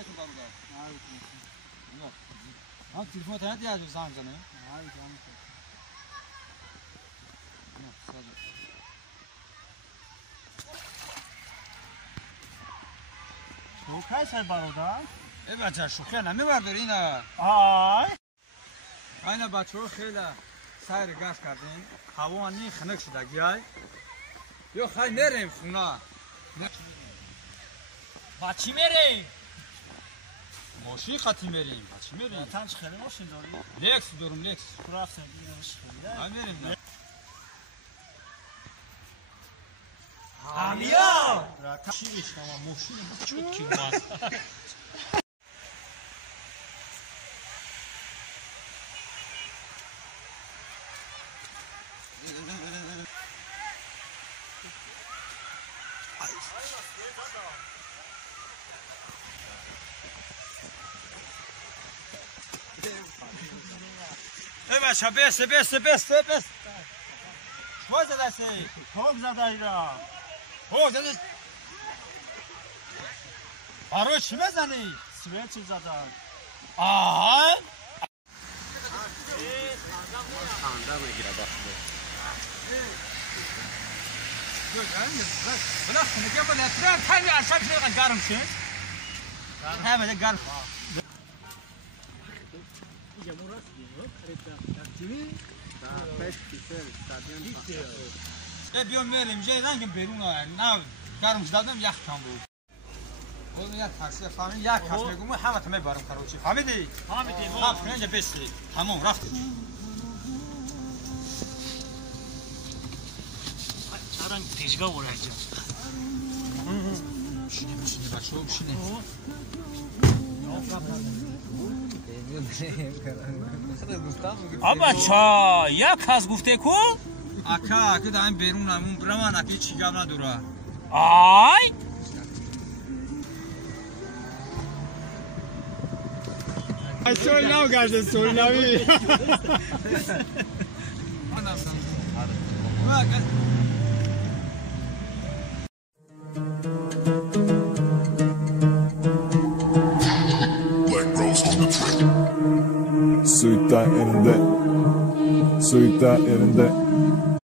علیکم برادر. ها تلفن تنت یاد زنگ زنه. شوخی سر برادر؟ ای بچه شوخی نمیبرداری اینا. اینا بچه‌ها خیلی سیر گشت کردیم. هوا نی خنک شده گیای. یا خیلی نریم خونه. با چی میریم؟ ماشین خطی میریم. با چی میریم؟ تنش خیلی ماشین داری؟ لکس دارم لکس. رفتم دیدمش خیلی. میریم نه. همیا! چی میشنم ماشین چوب کی اومد؟ ای بچه بس. شما زده سی؟ خوب زده ایرا. او زده. برای چی بزنی؟ سویت چی زده؟ آهای؟ خانده میگیره داخله. بلا خونگه بلا ترم تنی ارشد شده گرم شد. همه ده گرم. بیام میریم جای رنگم بیرون آید نه گرم شدم یک کم بود اون یک تاکسی فهمید یک کس میگم همه تمه برام کراوچی فهمیدی؟ خب اینجا بستی تمام رفتی چرا تیجگاه بوده اینجا میشینی بچه ها بشینی آبا چا یک کس گفته کو؟ اکا داریم بیرون همون برمان اکی چی گم نداره آی سول نو گشته سول نوی Suita elinde